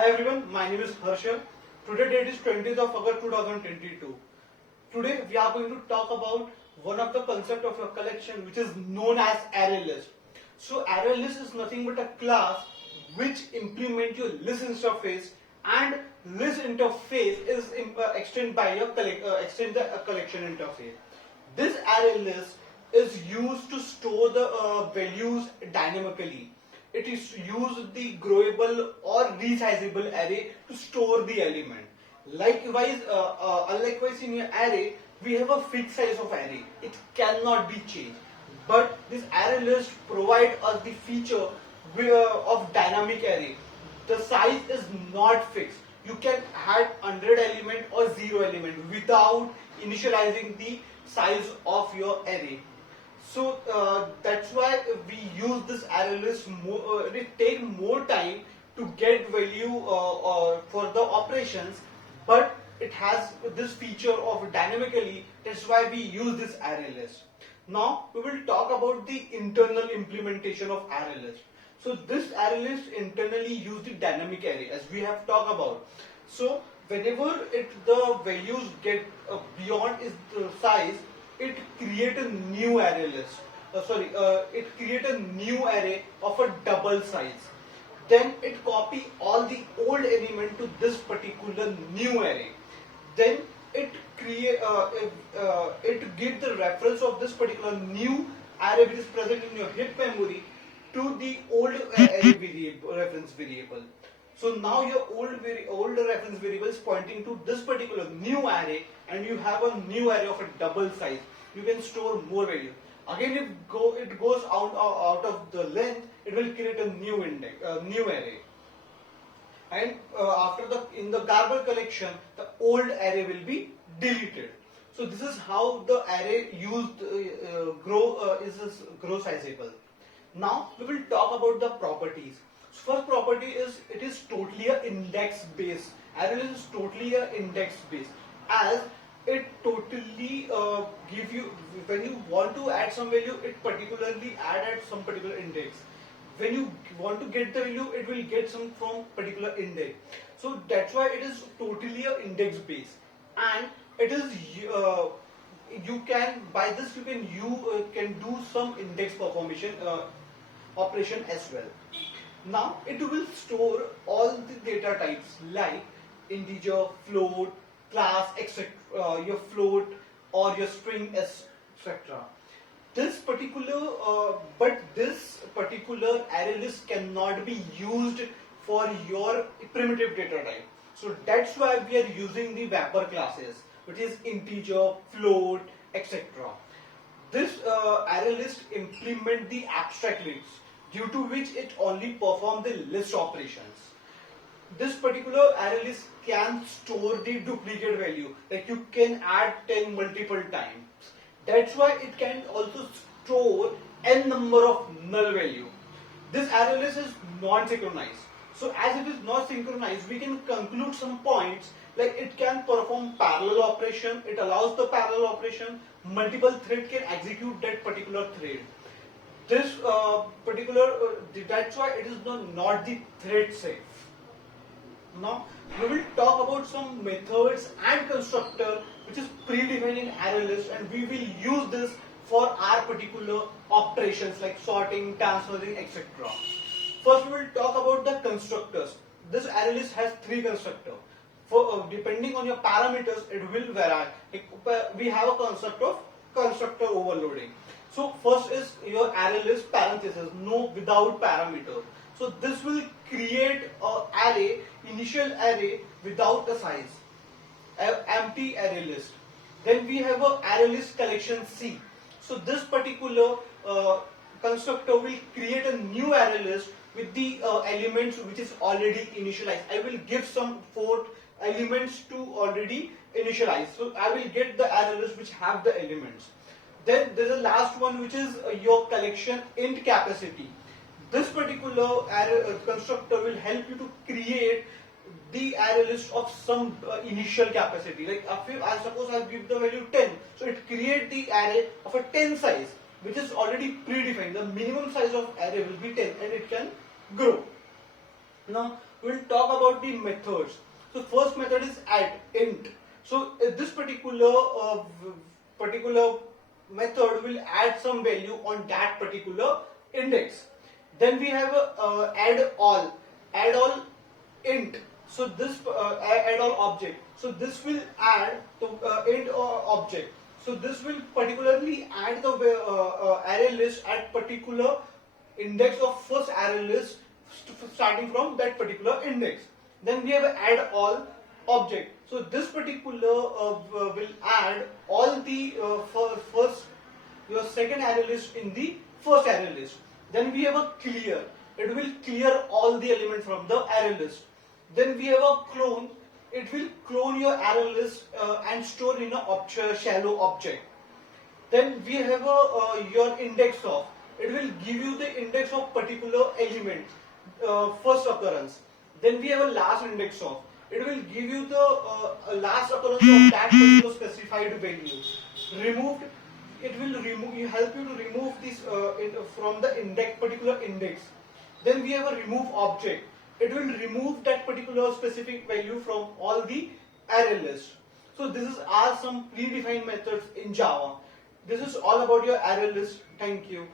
Hi everyone, my name is Harshal. Today date is 20th of August 2022. Today we are going to talk about one of the concept of your collection which is known as ArrayList. So ArrayList is nothing but a class which implement your list interface, and list interface is extended by your extend the collection interface. This ArrayList is used to store the values dynamically. It is used the growable or resizable array to store the element. Unlikewise in your array, we have a fixed size of array. It cannot be changed. But this array list provide us the feature of dynamic array. The size is not fixed. You can add 100 element or 0 element without initializing the size of your array. So that's why we use this array list more. It take more time to get value for the operations, but it has this feature of dynamically. That's why we use this array list. Now we will talk about the internal implementation of array list. So this array list internally use the dynamic array as we have talked about. So whenever the values get beyond its size, it create a new array list. It create a new array of a double size. Then it copy all the old element to this particular new array. Then it give the reference of this particular new array which is present in your heap memory to the old array reference variable. So now your old reference variable is pointing to this particular new array, and you have a new array of a double size. You can store more value. Again, if it goes out of the length, it will create a new new array. And in the garbage collection, the old array will be deleted. So this is how the array used grow sizable. Now we will talk about the properties. First property is it is totally a index based. Array is totally a index based, as it totally give you, when you want to add some value, it particularly add at some particular index. When you want to get the value, it will get some from particular index. So that's why it is totally a index based, and it is you can, by this you can do some index performation operation as well. Now it will store all the data types like integer, float, class, etc. Your float or your string, etc. This particular array list cannot be used for your primitive data type. So that's why we are using the wrapper classes, which is integer, float, etc. This array list implement the abstract list, due to which it only perform the list operations. This particular array list can store the duplicate value, like you can add 10 multiple times. That's why it can also store n number of null value. This array list is non-synchronized. So as it is not synchronized, we can conclude some points like it can perform parallel operation. It allows the parallel operation. Multiple thread can execute that particular thread. This that's why it is not the thread safe. Now we will talk about some methods and constructor which is predefined in array list, and we will use this for our particular operations like sorting, transferring, etc. First we will talk about the constructors. This array list has 3 constructors. For depending on your parameters, it will vary. We have a concept of constructor overloading. So first is your array list parenthesis, no without parameter. So this will create an array, initial array without a size, empty array list. Then we have a array list collection C. So this particular constructor will create a new array list with the elements which is already initialized. I will give some 4 elements to already initialize. So I will get the array list which have the elements. Then there is a last one which is your collection int capacity. This particular array constructor will help you to create the array list of some initial capacity. Like if I suppose I give the value 10, so it create the array of a 10 size, which is already predefined. The minimum size of array will be 10, and it can grow. Now we'll talk about the methods. So first method is add int. So this particular method will add some value on that particular index. Then we have add all. Add all int. So this add all object. So this will add the int object. So this will particularly add the array list at particular index of first array list starting from that particular index. Then we have add all object. So this particular will add all the first your second array list in the first array list. Then we have a clear. It will clear all the elements from the array list. Then we have a clone. It will clone your array list and store in a shallow object. Then we have your index of. It will give you the index of particular element, first occurrence. Then we have a last index of. It will give you the last occurrence of that particular specified value. Removed. It will help you to remove this from the particular index. Then we have a remove object. It will remove that particular specific value from all the array list. So this are some predefined methods in Java. This is all about your array list. Thank you.